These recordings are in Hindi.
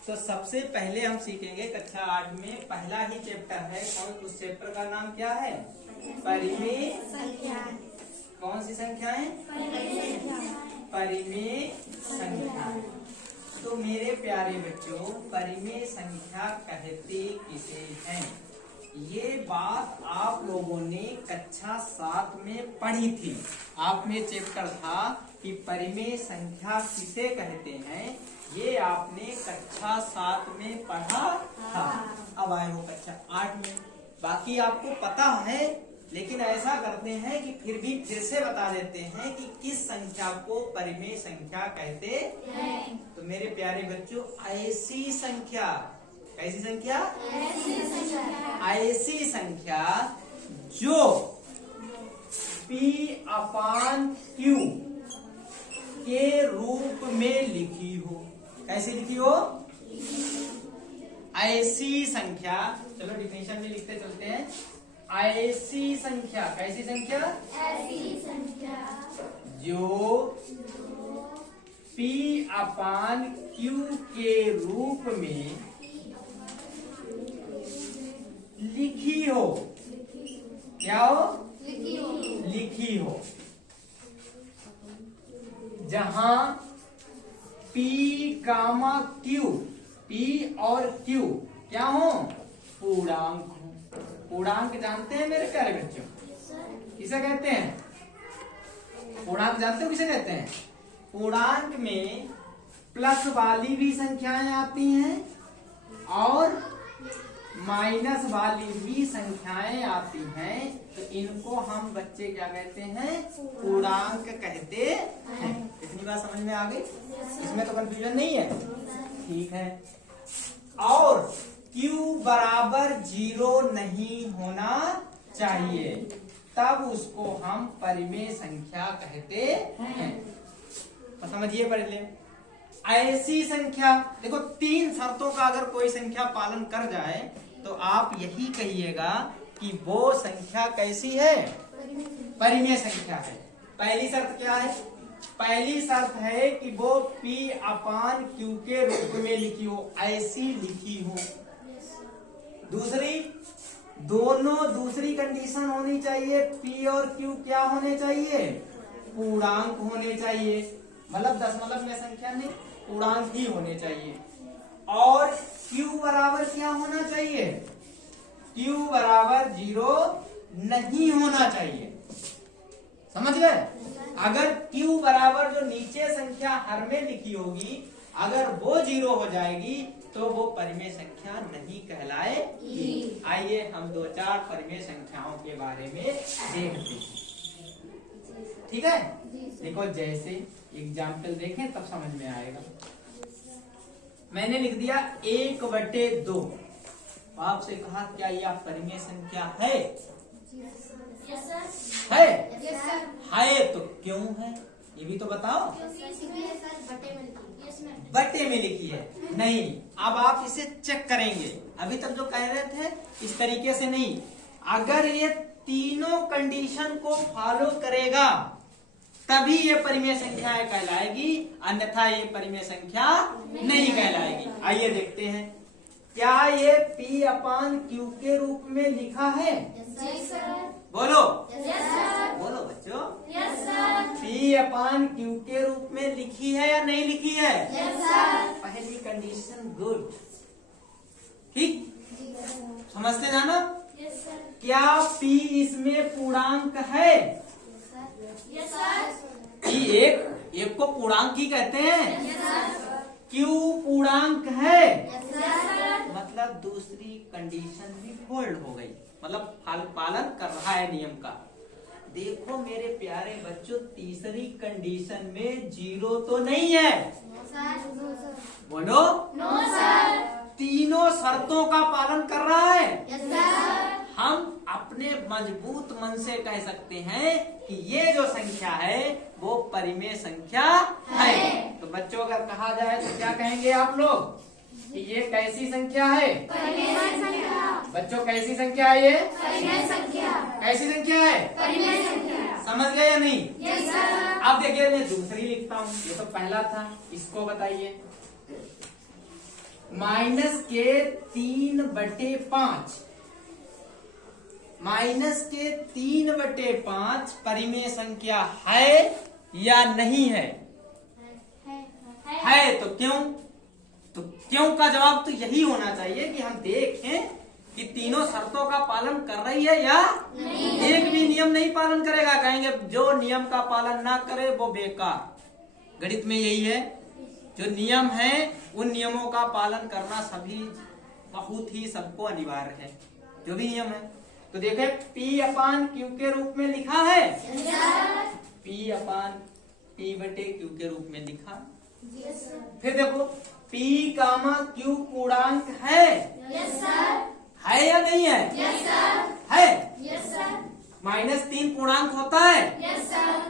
तो सबसे पहले हम सीखेंगे कक्षा 8 में पहला ही चैप्टर है। उस चैप्टर का नाम क्या है? परिमेय संख्या। कौन सी संख्याएं? परिमेय संख्या। तो मेरे प्यारे बच्चों, परिमेय संख्या कहते किसे हैं? ये बात आप लोगों ने कक्षा 7 में पढ़ी थी। आप में चैप्टर था कि परिमेय संख्या किसे कहते हैं, ये आपने कक्षा 7 में पढ़ा था। अब आए हो कक्षा 8 में। बाकी आपको पता है, लेकिन ऐसा करते हैं कि फिर से बता देते हैं कि किस संख्या को परिमेय संख्या कहते हैं। तो मेरे प्यारे बच्चों, ऐसी संख्या, कैसी संख्या? ऐसी संख्या जो P/Q के रूप में लिखी हो। कैसी लिखी हो? ऐसी संख्या, चलो डिफिनेशन में लिखते चलते हैं। ऐसी संख्या, कैसी संख्या? ऐसी संख्या जो P/Q के रूप में लिखी हो। क्या हो? लिखी हो। जहां P, Q, P और Q क्या हो? पूर्णांक हो। पूर्णांक जानते हैं मेरे प्यारे बच्चों? किसे कहते हैं? पूर्णांक जानते हो किसे कहते हैं? पूर्णांक में प्लस वाली भी संख्याएं आती हैं और माइनस वाली भी संख्याएं आती हैं। तो इनको हम बच्चे क्या कहते हैं? पूर्णांक कहते हैं। इतनी बात समझ में आ गई? इसमें तो कंफ्यूजन नहीं है? ठीक है। और Q बराबर 0 नहीं होना चाहिए, तब उसको हम परिमेय संख्या कहते हैं। तो समझिए पहले, ऐसी संख्या, देखो 3 शर्तों का अगर कोई संख्या पालन कर जाए तो आप यही कहिएगा कि वो संख्या कैसी है? परिमेय संख्या है। पहली शर्त क्या है? पहली शर्त है कि वो P/Q के रूप में लिखी हो, ऐसी लिखी हो। दूसरी कंडीशन होनी चाहिए, P और Q क्या होने चाहिए? पूर्णांक होने चाहिए। मतलब दशमलव में संख्या नहीं, पूर्णांक ही होने चाहिए। और Q बराबर क्या होना चाहिए? Q बराबर 0 नहीं होना चाहिए। समझ गए? अगर Q बराबर जो नीचे संख्या हर में लिखी होगी, अगर वो 0 हो जाएगी तो वो परिमेय संख्या नहीं कहलाएगी। आइए हम 2-4 परिमेय संख्याओं के बारे में देखते हैं। ठीक है? देखो, जैसे एग्जाम्पल देखें तब समझ में आएगा। मैंने लिख दिया 1/2। आपसे कहा क्या यह परिमेय संख्या है? Yes sir. है? Yes sir. है तो क्यों है ये भी तो बताओ। बट्टे में लिखी है। नहीं, अब आप इसे चेक करेंगे। अभी तक जो कह रहे थे इस तरीके से नहीं, अगर ये तीनों कंडीशन को फॉलो करेगा तभी ये परिमेय संख्या कहलाएगी, अन्यथा ये परिमेय संख्या नहीं कहलाएगी। आइए देखते हैं, क्या ये P/Q के रूप में लिखा है? Yes sir. बोलो। Yes sir. बोलो बच्चों। Yes sir. P/Q के रूप में लिखी है या नहीं लिखी है? Yes sir. पहली कंडीशन गुड। ठीक, समझते जाना? Yes sir. क्या P इसमें पूर्णांक है? Yes sir. P एक को पूर्णांक ही कहते हैं। Yes sir. Q पूर्णांक है। Yes sir. मतलब दूसरी कंडीशन भी होल्ड हो गई, मतलब पालन कर रहा है नियम का। देखो मेरे प्यारे बच्चों, तीसरी कंडीशन में 0 तो नहीं है। बोलो। No sir. तीनों शर्तों का पालन कर रहा है। Yes sir. हम अपने मजबूत मन से कह सकते हैं कि ये जो संख्या है वो परिमेय संख्या है। तो बच्चों, अगर कहा जाए तो क्या कहेंगे आप लोग कि ये कैसी संख्या है? परिमेय संख्या। बच्चों, कैसी संख्या है ये? परिमेय संख्या। कैसी संख्या है? परिमेय संख्या। समझ गए या नहीं? Yes sir. अब देखिए, मैं दूसरी लिखता हूँ। ये तो पहला था, इसको बताइए। माइनस के 3/5 माइनस के 3/5 परिमेय संख्या है या नहीं है? है तो क्यों? तो क्यों का जवाब तो यही होना चाहिए कि हम देखें कि तीनों शर्तों का पालन कर रही है या नहीं। एक भी नियम नहीं पालन करेगा, कहेंगे जो नियम का पालन ना करे वो बेकार। गणित में यही है, जो नियम है उन नियमों का पालन करना सभी बहुत ही सबको अनिवार्य है, जो भी नियम है। तो देखे P/Q के रूप में लिखा है, P/P/Q के रूप में लिखा। फिर देखो P, Q पूर्णांक है या नहीं है? है। -3 पूर्णांक होता है।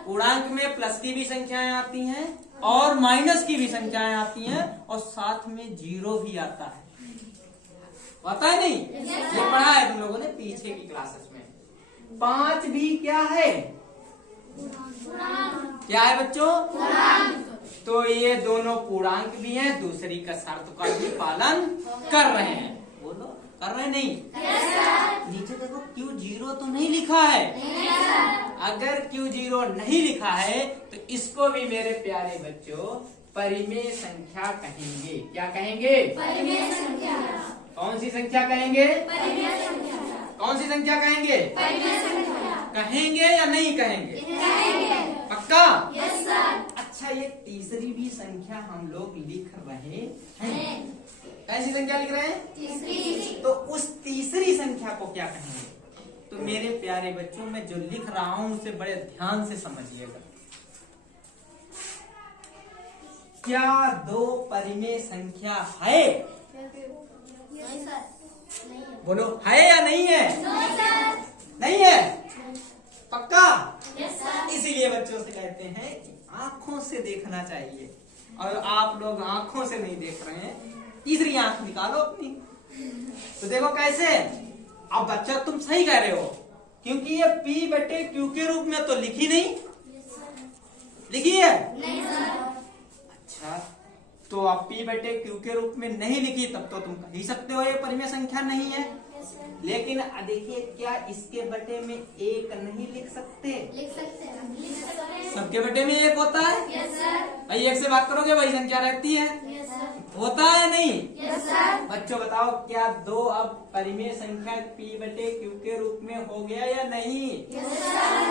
पूर्णांक में प्लस की भी संख्याएं आती हैं और माइनस की भी संख्याएं आती हैं और साथ में 0 भी आता है, पता है नहीं? ये पढ़ा है तुम लोगों ने पीछे की क्लासेस में। 5 भी क्या है? क्या है बच्चों? तो ये दोनों पूर्णांक भी हैं, दूसरी का शर्त का भी पालन कर रहे हैं। बोलो कर रहे नहीं? नीचे देखो Q0 तो नहीं लिखा है। अगर Q0 नहीं लिखा है तो इसको भी मेरे प्यारे बच्चों परिमेय संख्या कहेंगे। क्या कहेंगे? परिमेय संख्या। कौन सी संख्या कहेंगे? परिमेय संख्या। कौन सी संख्या कहेंगे? परिमेय संख्या। कहेंगे या नहीं कहेंगे? कहेंगे। पक्का? Yes sir. अच्छा, ये तीसरी भी संख्या हम लोग लिख रहे हैं। कैसी संख्या लिख रहे हैं? तीसरी। तो उस तीसरी संख्या को क्या कहेंगे? तो मेरे प्यारे बच्चों, मैं जो लिख रहा हूं उसे बड़े ध्यान से समझिएगा। क्या 2 परिमेय संख्या है? नहीं सर। नहीं है। बोलो है या नहीं है? No sir. नहीं है? पक्का? Yes sir. इसीलिए बच्चों से कहते हैं कि आंखों से देखना चाहिए, और आप लोग आंखों से नहीं देख रहे हैं। तीसरी आंख निकालो अपनी। तो देखो कैसे। अब बच्चा तुम सही कह रहे हो, क्योंकि ये P/Q के रूप में तो लिखी नहीं। लिखी है? नहीं सर। अच्छा, तो आप P/Q के रूप में नहीं लिखी, तब तो तुम कह ही सकते हो ये परिमेय संख्या नहीं है। लेकिन देखिए, क्या इसके बटे में 1 नहीं लिख सकते? लिख सकते हैं। लिख सकते हैं। सबके बटे में 1 होता है। Yes sir. भाई 1 से भाग करोगे वही संख्या रहती है। Yes sir. होता है नहीं? Yes sir. बच्चों बताओ, क्या 2 अब परिमेय संख्या P/Q के रूप में हो गया या नहीं? Yes sir.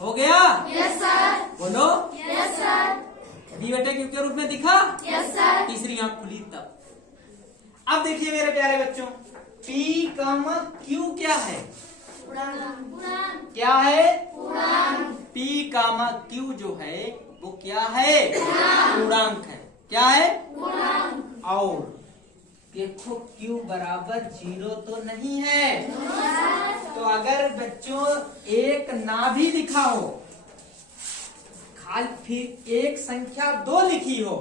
हो गया? Yes sir. बोलो। Yes sir. P/Q के रूप में दिखा? Yes sir. तीसरी आंख खुली तब। अब देखिए मेरे प्यारे बच्चों, P, क्या है? पूर्णांक। क्या है? पूर्णांक। P, जो है वो क्या है? पूर्णांक है। क्या है? पूर्णांक। और देखो Q बराबर 0 तो नहीं है। तो अगर बच्चों 1 ना भी लिखा हो, खाली फिर एक संख्या 2 लिखी हो,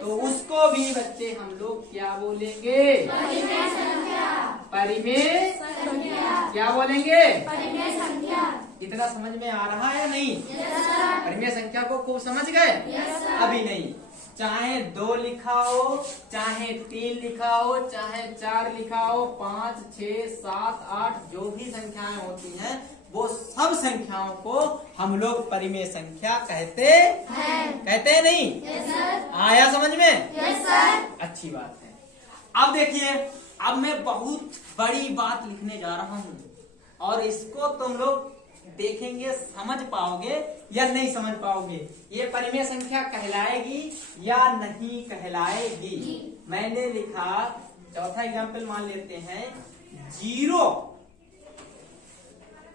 तो उसको भी बच्चे हम लोग क्या बोलेंगे? परिमेय संख्या। परिमेय संख्या। क्या बोलेंगे? परिमेय संख्या। इतना समझ में आ रहा है या नहीं? Yes sir. परिमेय संख्या को खूब समझ गए? Yes sir. अभी नहीं। चाहे 2 लिखा हो, चाहे 3 लिखा हो, चाहे 4 लिखा हो, 5, 6, 7, 8 जो भी संख्याएं होती हैं, वो सब संख्याओं को हम लोग परिमेय संख्या कहते हैं। कहते हैं नहीं? Yes sir. आया समझ में? Yes sir. अच्छी बात है। अब देखिए, अब मैं बहुत बड़ी बात लिखने जा रहा हूं, और इसको तुम लोग देखेंगे समझ पाओगे या नहीं समझ पाओगे। ये परिमेय संख्या कहलाएगी या नहीं कहलाएगी? मैंने लिखा, चौथा एग्जाम्पल मान लेते हैं, 0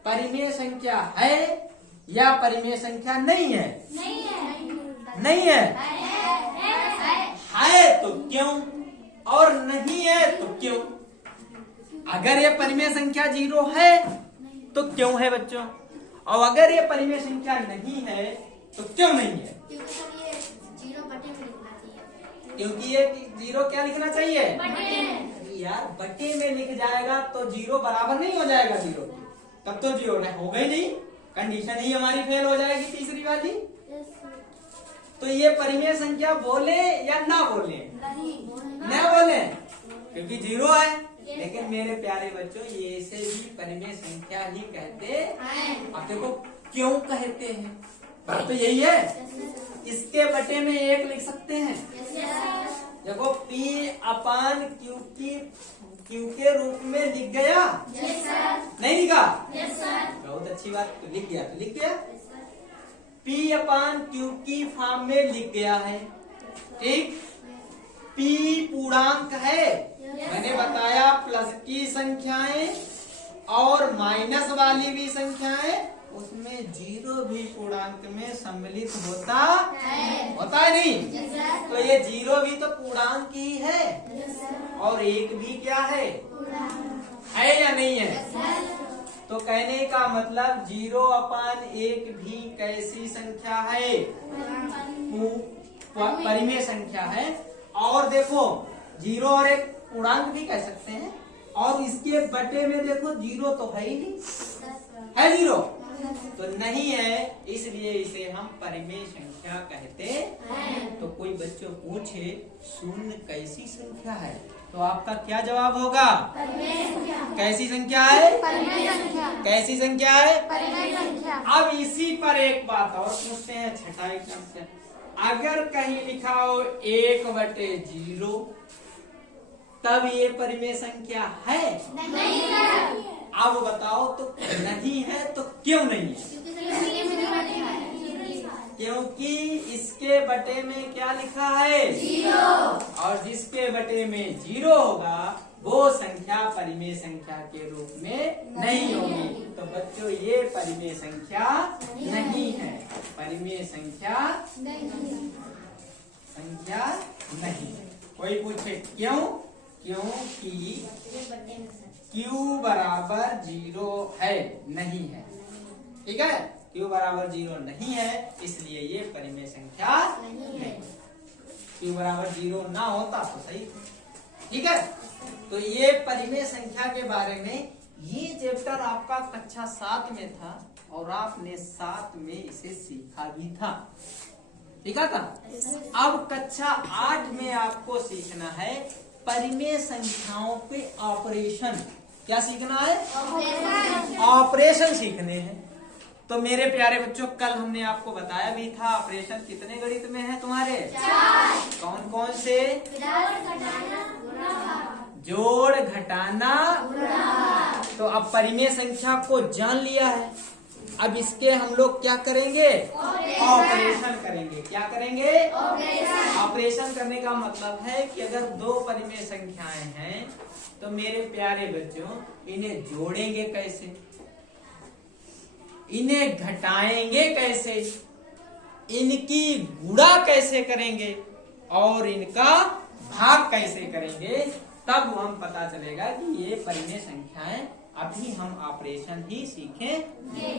परिमेय संख्या है या परिमेय संख्या नहीं है? नहीं है। नहीं है। है तो क्यों, और नहीं है तो क्यों? अगर ये परिमेय संख्या 0 है तो क्यों है बच्चों, और अगर ये परिमेय संख्या नहीं है तो क्यों नहीं है? क्योंकि सर ये 0 बटे में लिखना चाहिए। क्योंकि ये 0 क्या लिखना चाहिए? बटे। यार बटे में लिख जाएगा तो 0 बराबर नहीं हो जाएगा 0, तब तो 0 हो गई नहीं, कंडीशन ही हमारी फेल हो जाएगी तीसरी वाली। तो ये परिमेय संख्या बोले या ना बोले? नहीं। ना बोले? क्योंकि 0 है। लेकिन मेरे प्यारे बच्चों ये इसे भी परिमेय संख्या ही कहते हैं। अब देखो क्यों कहते हैं, बात तो यही है। इसके बटे में 1 लिख सकते हैं। देखो P/Q के रूप में लिख गया, नहीं लिखा? बहुत अच्छी बात, तो लिख गया तो लिख गया। P/Q की फॉर्म में लिख गया है, ठीक। P पूर्णांक है, मैंने बताया प्लस की संख्याएं और माइनस वाली भी संख्याएं, उसमें 0 भी पूर्णांक में सम्मिलित होता है नहीं? तो ये 0 भी तो पूर्णांक ही है और 1 भी क्या है या नहीं है? तो कहने का मतलब 0/1 भी कैसी संख्या है? परिमेय संख्या है। और देखो 0 और 1 पूर्णांक भी कह सकते हैं, और इसके बटे में देखो 0 तो है ही नहीं, है 0 तो नहीं है, इसलिए इसे हम परिमेय संख्या कहते हैं। तो कोई बच्चों पूछे 0 कैसी संख्या है, तो आपका क्या जवाब होगा? कैसी संख्या है? कैसी संख्या है? अब इसी पर एक बात और पूछते हैं, छठा एकदम से। अगर कहीं लिखा हो 1/0 तब ये परिमेय संख्या है? नहीं है। अब बताओ तो नहीं है तो क्यों नहीं है? क्योंकि इसके बटे में क्या लिखा है? 0। और जिसके बटे में 0 होगा वो संख्या परिमेय संख्या के रूप में नहीं होगी। तो बच्चों ये परिमेय संख्या नहीं है, परिमेय संख्या नहीं। कोई पूछे क्यों? क्योंकि Q/0 है, नहीं है, ठीक है। Q/0 नहीं है, इसलिए ये परिमेय संख्या नहीं है। Q/0 ना होता तो सही, ठीक है। तो ये परिमेय संख्या के बारे में ये चैप्टर आपका कक्षा 7 में था और आपने 7 में इसे सीखा भी था, सीखा था। अब कक्षा 8 में आपको सीखना है परिमेय संख्याओं पे ऑपरेशन। क्या सीखना है? ऑपरेशन सीखने हैं। तो मेरे प्यारे बच्चों कल हमने आपको बताया भी था ऑपरेशन कितने गणित में है तुम्हारे? 4। कौन कौन से? जोड़, घटाना, तो अब परिमेय संख्या को जान लिया है, अब इसके हम लोग क्या करेंगे? ऑपरेशन करेंगे। क्या करेंगे? ऑपरेशन करने का मतलब है कि अगर 2 परिमेय संख्याएं हैं तो मेरे प्यारे बच्चों इन्हें जोड़ेंगे कैसे, इन्हें घटाएंगे कैसे, इनकी गुणा कैसे करेंगे और इनका भाग कैसे करेंगे, तब हम पता चलेगा कि ये परिमेय संख्याएं। अभी हम ऑपरेशन ही सीखेंगे।